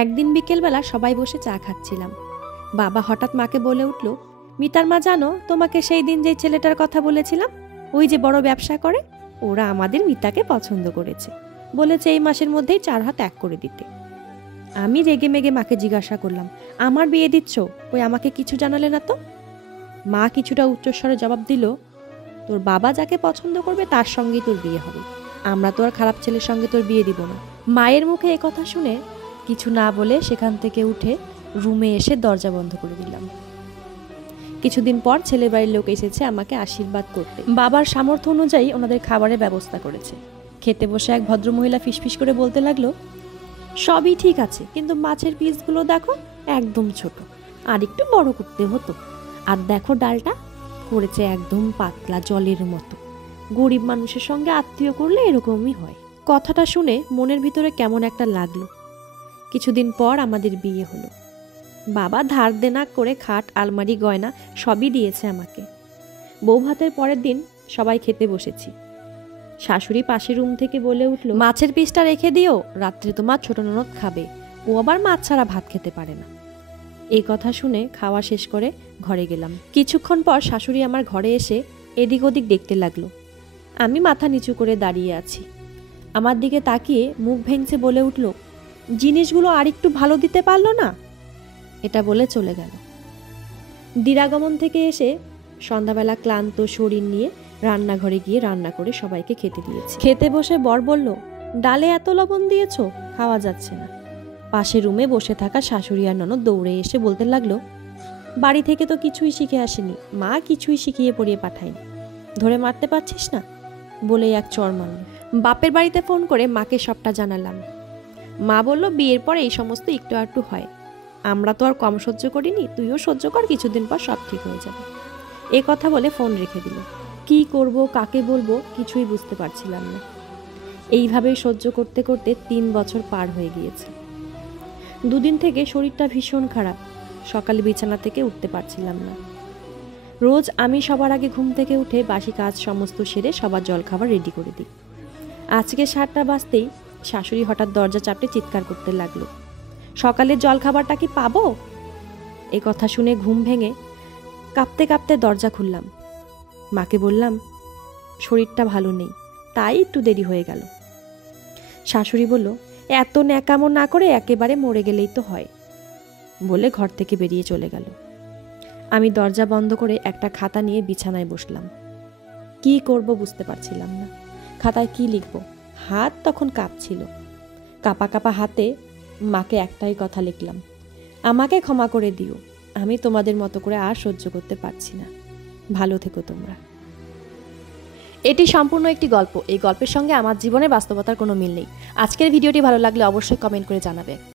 একদিন বিকেলবেলা সবাই বসে চা খাচ্ছিলাম। বাবা হঠাৎ মাকে বলে উঠল, মিতার মা জানো, তোমাকে সেই দিন যে ছেলেটার কথা বলেছিলাম, ওই যে বড় ব্যবসা করে, ওরা আমাদের মিতাকে পছন্দ করেছে, বলেছে এই মাসের মধ্যেই 4 হাত এক করে দিতে। আমি রেগে মেগে মাকে জিজ্ঞাসা করলাম, আমার বিয়ে দিচ্ছ, ওই আমাকে কিছু জানালে না তো? মা কিছুটা উচ্চস্বরে জবাব দিল, তোর বাবা যাকে পছন্দ করবে তার সঙ্গেই তোর বিয়ে হবে, আমরা তো আর খারাপ ছেলের সঙ্গে তোর বিয়ে দিব না। মায়ের মুখে এ কথা শুনে কিছু না বলে সেখান থেকে উঠে রুমে এসে দরজা বন্ধ করে দিলাম। কিছুদিন পর ছেলের বাড়ির লোক এসেছে আমাকে আশীর্বাদ করতে। বাবার সামর্থ্য অনুযায়ী ওনাদের খাবারের ব্যবস্থা করেছে। খেতে বসে এক ভদ্রমহিলা ফিসফিস করে বলতে লাগলো, সবই ঠিক আছে, কিন্তু মাছের পিসগুলো দেখো একদম ছোট, আর একটু বড় করতে হতো। আর দেখো ডালটা করেছে একদম পাতলা জলের মতো, গরিব মানুষের সঙ্গে আত্মীয় করলে এরকমই হয়। কথাটা শুনে মনের ভিতরে কেমন একটা লাগলো। কিছুদিন পর আমাদের বিয়ে হলো। বাবা ধার দেনা করে খাট, আলমারি, গয়না সবই দিয়েছে আমাকে। বউ ভাতের পরের দিন সবাই খেতে বসেছি। শাশুড়ি পাশের রুম থেকে বলে উঠল, মাছের পিসটা রেখে দিও, রাত্রে তোমার ছোট ননদ খাবে, ও আবার মাছ ছাড়া ভাত খেতে পারে না। এই কথা শুনে খাওয়া শেষ করে ঘরে গেলাম। কিছুক্ষণ পর শাশুড়ি আমার ঘরে এসে এদিক ওদিক দেখতে লাগলো। আমি মাথা নিচু করে দাঁড়িয়ে আছি। আমার দিকে তাকিয়ে মুখ ভেঙচে বলে উঠল, জিনিসগুলো আর একটু ভালো দিতে পারলো না? এটা বলে চলে গেল। দিরাগমন থেকে এসে সন্ধ্যাবেলা ক্লান্ত শরীর নিয়ে রান্নাঘরে গিয়ে রান্না করে সবাইকে খেতে দিয়েছি। খেতে বসে বর বলল, ডালে এত লবণ দিয়েছ, খাওয়া যাচ্ছে না। পাশে রুমে বসে থাকা শাশুড়ি আর ননদ দৌড়ে এসে বলতে লাগলো, বাড়ি থেকে তো কিছুই শিখে আসেনি, মা কিছুই শিখিয়ে পড়িয়ে পাঠায়নি, ধরে মারতে পারছিস না, বলে এক চড় মারল। বাপের বাড়িতে ফোন করে মাকে সবটা জানালাম। মা বলল, বিয়ের পর এই সমস্ত একটু আধটু হয়, আমরা তো আর কম সহ্য করিনি, তুইও সহ্য কর, কিছুদিন পর সব ঠিক হয়ে যাবে। এ কথা বলে ফোন রেখে দিল। কি করব, কাকে বলবো, কিছুই বুঝতে পারছিলাম না। এইভাবেই সহ্য করতে করতে 3 বছর পার হয়ে গিয়েছে। দুদিন থেকে শরীরটা ভীষণ খারাপ, সকালে বিছানা থেকে উঠতে পারছিলাম না। রোজ আমি সবার আগে ঘুম থেকে উঠে বাসি কাজ সমস্ত সেরে সবার জলখাবার রেডি করে দিই। আজকে 7টা বাজতেই শাশুড়ি হঠাৎ দরজা চাপড়ে চিৎকার করতে লাগলো, সকালের জলখাবারটা কি পাবো? এ কথা শুনে ঘুম ভেঙে কাঁপতে কাঁপতে দরজা খুললাম। মাকে বললাম, শরীরটা ভালো নেই, তাই একটু দেরি হয়ে গেল। শাশুড়ি বলল, এত ন্যাকামো না করে একেবারে মরে গেলেই তো হয়, বলে ঘর থেকে বেরিয়ে চলে গেল। আমি দরজা বন্ধ করে একটা খাতা নিয়ে বিছানায় বসলাম। কি করব বুঝতে পারছিলাম না, খাতায় কি লিখব। হাত তখন কাঁপছিল। কাঁপা কাঁপা হাতে মাকে একটাই কথা লিখলাম, আমাকে ক্ষমা করে দিও, আমি তোমাদের মতো করে আর সহ্য করতে পারছি না, ভালো থেকো তোমরা। এটি সম্পূর্ণ একটি গল্প। এই গল্পের সঙ্গে আমার জীবনের বাস্তবতার কোনো মিল নেই। আজকের ভিডিওটি ভালো লাগলে অবশ্যই কমেন্ট করে জানাবে।